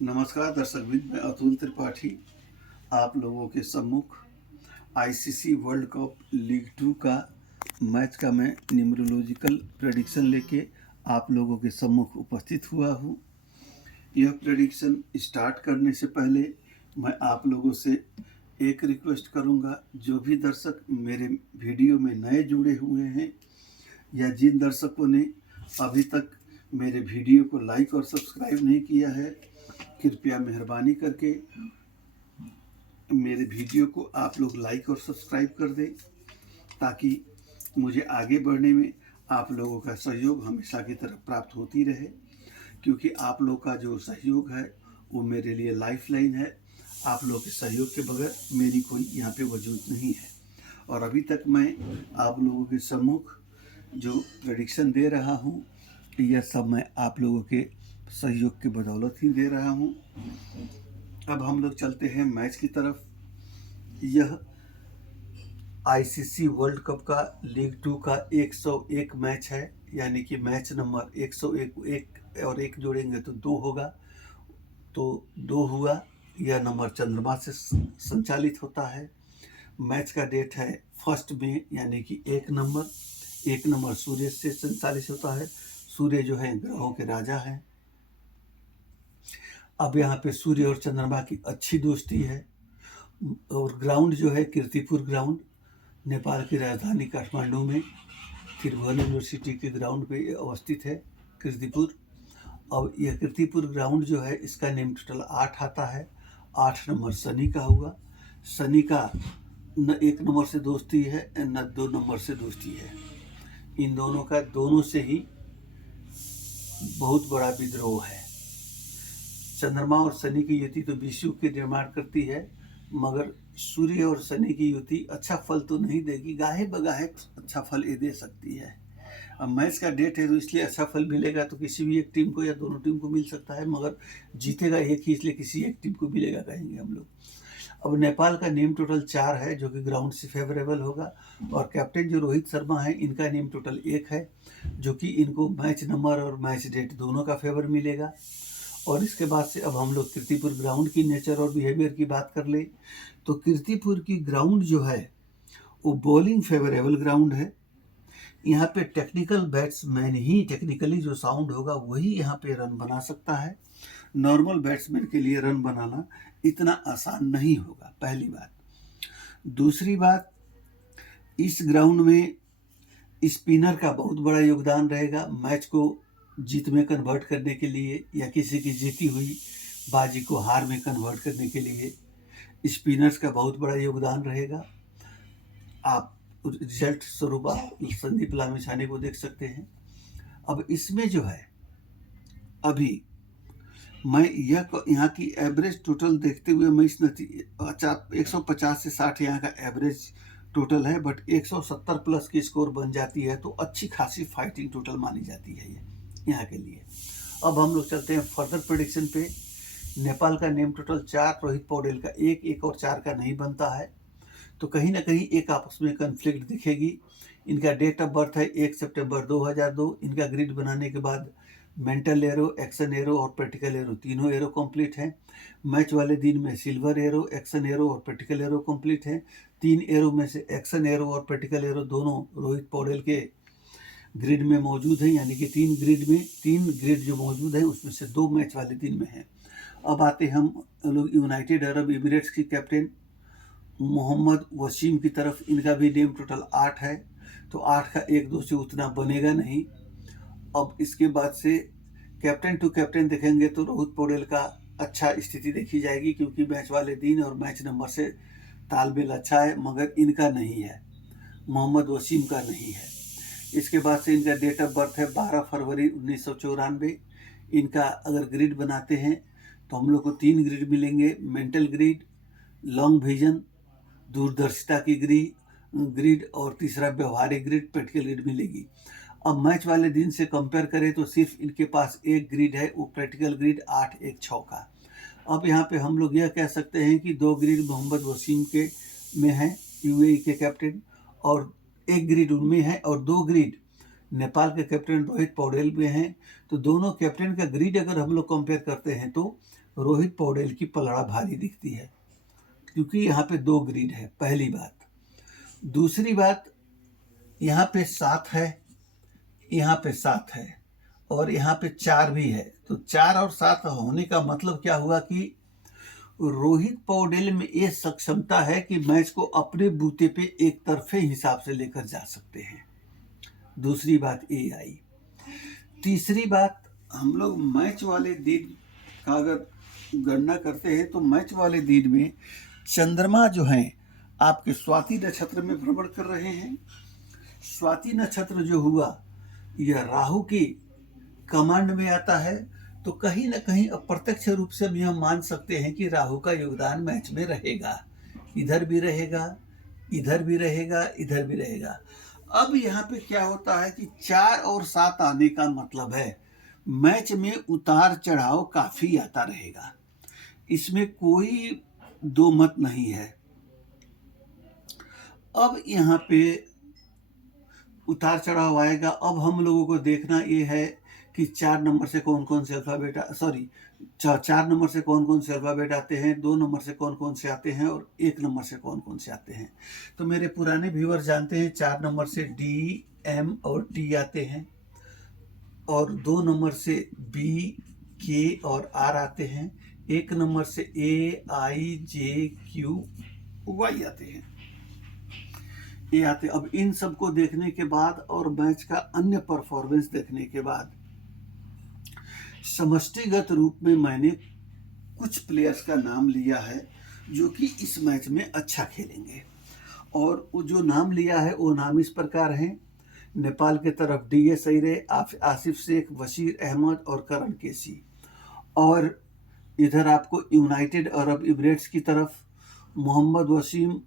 नमस्कार दर्शकवृंद, मैं अतुल त्रिपाठी आप लोगों के सम्मुख आईसीसी वर्ल्ड कप लीग 2 का मैच का मैं न्यूमरोलॉजिकल प्रेडिक्शन लेके आप लोगों के सम्मुख उपस्थित हुआ हूँ। यह प्रेडिक्शन स्टार्ट करने से पहले मैं आप लोगों से एक रिक्वेस्ट करूँगा, जो भी दर्शक मेरे वीडियो में नए जुड़े हुए हैं या जिन दर्शकों ने अभी तक मेरे वीडियो को लाइक और सब्सक्राइब नहीं किया है, कृपया मेहरबानी करके मेरे वीडियो को आप लोग लाइक और सब्सक्राइब कर दें, ताकि मुझे आगे बढ़ने में आप लोगों का सहयोग हमेशा की तरह प्राप्त होती रहे। क्योंकि आप लोग का जो सहयोग है वो मेरे लिए लाइफलाइन है। आप लोग के सहयोग के बगैर मेरी कोई यहाँ पे वजूद नहीं है। और अभी तक मैं आप लोगों के सम्मुख जो प्रेडिक्शन दे रहा हूँ, यह सब मैं आप लोगों के सहयोग की बदौलत ही दे रहा हूँ। अब हम लोग चलते हैं मैच की तरफ। यह आईसीसी वर्ल्ड कप का लीग 2 का 101 मैच है, यानी कि मैच नंबर 101 एक और एक जोड़ेंगे तो 2 होगा, तो 2 हुआ। यह नंबर चंद्रमा से संचालित होता है। मैच का डेट है 1 मई, यानी कि 1 नंबर सूर्य से संचालित होता है। सूर्य जो है ग्रहों के राजा हैं। अब यहाँ पे सूर्य और चंद्रमा की अच्छी दोस्ती है। और ग्राउंड जो है कीर्तिपुर ग्राउंड, नेपाल की राजधानी काठमांडू में त्रिभुवन यूनिवर्सिटी के ग्राउंड पे अवस्थित है कीर्तिपुर। अब यह कीर्तिपुर ग्राउंड जो है, इसका नेम टोटल 8 आता है। 8 नंबर शनि का हुआ। शनि का न 1 नंबर से दोस्ती है न 2 नंबर से दोस्ती है। इन दोनों का दोनों से ही बहुत बड़ा विद्रोह है। चंद्रमा और शनि की युति तो विषुव के निर्माण करती है, मगर सूर्य और शनि की युति अच्छा फल तो नहीं देगी, गाहे बगाहे अच्छा फल ये दे सकती है। अब मैच का डेट है तो इसलिए अच्छा फल मिलेगा तो किसी भी एक टीम को या दोनों टीम को मिल सकता है, मगर जीतेगा एक ही, इसलिए किसी एक टीम को मिलेगा कहेंगे हम लोग। अब नेपाल का नेम टोटल 4 है, जो कि ग्राउंड से फेवरेबल होगा। और कैप्टन जो रोहित शर्मा है, इनका नेम टोटल 1 है, जो कि इनको मैच नंबर और मैच डेट दोनों का फेवर मिलेगा। और इसके बाद से अब हम लोग कीर्तिपुर ग्राउंड की नेचर और बिहेवियर की बात कर ले, तो कीर्तिपुर की ग्राउंड जो है वो बॉलिंग फेवरेबल ग्राउंड है। यहाँ पे टेक्निकल बैट्समैन ही, टेक्निकली जो साउंड होगा वही यहाँ पे रन बना सकता है। नॉर्मल बैट्समैन के लिए रन बनाना इतना आसान नहीं होगा, पहली बात। दूसरी बात, इस ग्राउंड में स्पिनर का बहुत बड़ा योगदान रहेगा मैच को जीत में कन्वर्ट करने के लिए, या किसी की जीती हुई बाजी को हार में कन्वर्ट करने के लिए स्पिनर्स का बहुत बड़ा योगदान रहेगा। आप रिजल्ट स्वरूप आप संदीप लामिछाने को देख सकते हैं। अब इसमें जो है, अभी मैं यहाँ की एवरेज टोटल देखते हुए मैं इस 150 से 60 यहाँ का एवरेज टोटल है, बट 170 प्लस की स्कोर बन जाती है तो अच्छी खासी फाइटिंग टोटल मानी जाती है ये यहाँ के लिए। अब हम लोग चलते हैं फर्दर प्रेडिक्शन पे। नेपाल का नेम टोटल 4, रोहित पौडेल का 1 और 4 का नहीं बनता है, तो कहीं ना कहीं एक आपस में कन्फ्लिक्ट दिखेगी। इनका डेट ऑफ बर्थ है 1 सितंबर 2002। इनका ग्रिड बनाने के बाद मेंटल एरो, एक्शन एरो और प्रैक्टिकल एरो तीनों एरो कंप्लीट हैं। मैच वाले दिन में सिल्वर एरो, एक्शन एरो और प्रैक्टिकल एरो कंप्लीट हैं। 3 एरो में से एक्शन एरो और प्रैक्टिकल एरो दोनों रोहित पौडेल के ग्रिड में मौजूद है, यानी कि 3 ग्रिड जो मौजूद है उसमें से 2 मैच वाले दिन में हैं। अब आते हम लोग यूनाइटेड अरब एमिरेट्स की कैप्टन मोहम्मद वसीम की तरफ। इनका भी नेम टोटल 8 है, तो 8 का 1-2 से उतना बनेगा नहीं। अब इसके बाद से कैप्टन टू कैप्टन देखेंगे तो रोहित पौडेल का अच्छा स्थिति देखी जाएगी, क्योंकि मैच वाले दिन और मैच नंबर से तालमेल अच्छा है, मगर इनका नहीं है, मोहम्मद वसीम का नहीं है। इसके बाद से इनका डेट ऑफ बर्थ है 12 फरवरी 1994। इनका अगर ग्रिड बनाते हैं तो हम लोग को 3 ग्रिड मिलेंगे, मेंटल ग्रिड, लॉन्ग विजन, दूरदर्शिता की ग्रिड और तीसरा व्यवहारिक ग्रिड, प्रैक्टिकल ग्रिड मिलेगी। अब मैच वाले दिन से कंपेयर करें तो सिर्फ इनके पास एक ग्रिड है, वो प्रैक्टिकल ग्रिड 8-1-6 का। अब यहाँ पे हम लोग यह कह सकते हैं कि 2 ग्रिड मोहम्मद वसीम के में है, यूएई के कैप्टन, और एक ग्रिड उनमें है, और 2 ग्रिड नेपाल के कैप्टन रोहित पौडेल भी हैं, तो दोनों कैप्टन का ग्रिड अगर हम लोग कंपेयर करते हैं तो रोहित पौडेल की पलड़ा भारी दिखती है, क्योंकि यहाँ पे 2 ग्रिड है, पहली बात। दूसरी बात, यहाँ पे 7 है, यहाँ पे 7 है और यहाँ पे 4 भी है, तो 4 और 7 होने का मतलब क्या हुआ कि रोहित पौडेल में ये सक्षमता है कि मैच को अपने बूते पे एक तरफे हिसाब से लेकर जा सकते हैं। दूसरी बात ये आई। तीसरी बात, हम लोग मैच वाले दिन का अगर गणना करते हैं तो मैच वाले दिन में चंद्रमा जो हैं आपके स्वाति नक्षत्र में भ्रमण कर रहे हैं। स्वाति नक्षत्र जो हुआ यह राहु की कमांड में आता है, तो कहीं ना कहीं अप्रत्यक्ष रूप से हम यह मान सकते हैं कि राहु का योगदान मैच में रहेगा, इधर भी रहेगा, इधर भी रहेगा, इधर भी रहेगा। अब यहाँ पे क्या होता है कि 4 और 7 आने का मतलब है मैच में उतार चढ़ाव काफी आता रहेगा, इसमें कोई दो मत नहीं है। अब यहाँ पे उतार चढ़ाव आएगा। अब हम लोगों को देखना ये है कि 4 नंबर से कौन कौन से अल्फाबेट 4 नंबर से कौन कौन से अल्फाबेट आते हैं, 2 नंबर से कौन कौन से आते हैं और 1 नंबर से कौन कौन से आते हैं। तो मेरे पुराने व्यूअर जानते हैं 4 नंबर से डी, एम और टी आते हैं और 2 नंबर से बी, के और आर आते हैं। 1 नंबर से ए, आई, जे, क्यू, वाई आते हैं, ये आते। अब इन सबको देखने के बाद और मैच का अन्य परफॉर्मेंस देखने के बाद समष्टिगत रूप में मैंने कुछ प्लेयर्स का नाम लिया है जो कि इस मैच में अच्छा खेलेंगे, और वो जो नाम लिया है वो नाम इस प्रकार हैं। नेपाल के तरफ डी.एस. अइरे, आसिफ शेख, बशीर अहमद और करण केसी, और इधर आपको यूनाइटेड अरब इमिरेट्स की तरफ मोहम्मद वसीम,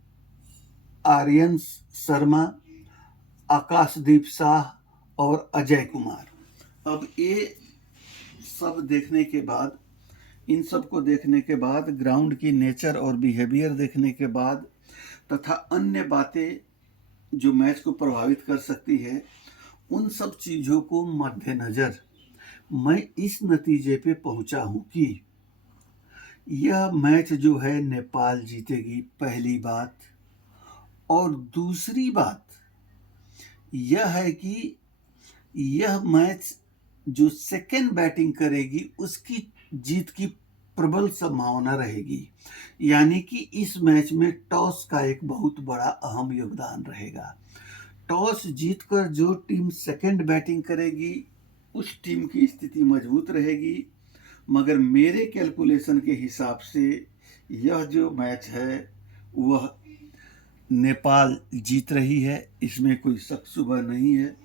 आर्यन शर्मा, आकाशदीप शाह और अजय कुमार। अब ये सब देखने के बाद, इन सब को देखने के बाद, ग्राउंड की नेचर और बिहेवियर देखने के बाद तथा अन्य बातें जो मैच को प्रभावित कर सकती है, उन सब चीज़ों को मद्देनज़र मैं इस नतीजे पे पहुंचा हूं कि यह मैच जो है नेपाल जीतेगी, पहली बात। और दूसरी बात यह है कि यह मैच जो सेकेंड बैटिंग करेगी उसकी जीत की प्रबल संभावना रहेगी, यानी कि इस मैच में टॉस का एक बहुत बड़ा अहम योगदान रहेगा। टॉस जीतकर जो टीम सेकेंड बैटिंग करेगी उस टीम की स्थिति मजबूत रहेगी, मगर मेरे कैलकुलेशन के हिसाब से यह जो मैच है वह नेपाल जीत रही है, इसमें कोई शक शुबा नहीं है,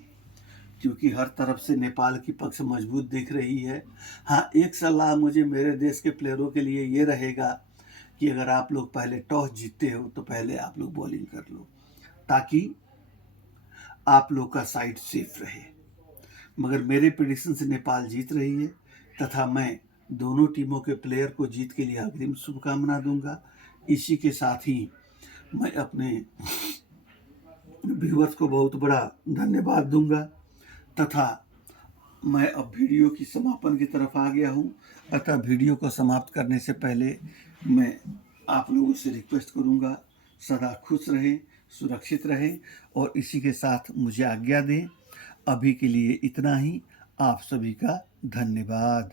क्योंकि हर तरफ से नेपाल की पक्ष मजबूत दिख रही है। हाँ, एक सलाह मुझे मेरे देश के प्लेयरों के लिए ये रहेगा कि अगर आप लोग पहले टॉस जीतते हो तो पहले आप लोग बॉलिंग कर लो, ताकि आप लोग का साइड सेफ रहे। मगर मेरे प्रेडिक्शन से नेपाल जीत रही है तथा मैं दोनों टीमों के प्लेयर को जीत के लिए अग्रिम शुभकामना दूंगा। इसी के साथ ही मैं अपने व्यूअर्स को बहुत बड़ा धन्यवाद दूंगा तथा मैं अब वीडियो की समापन की तरफ आ गया हूं। अतः वीडियो को समाप्त करने से पहले मैं आप लोगों से रिक्वेस्ट करूंगा, सदा खुश रहें, सुरक्षित रहें और इसी के साथ मुझे आज्ञा दें। अभी के लिए इतना ही। आप सभी का धन्यवाद।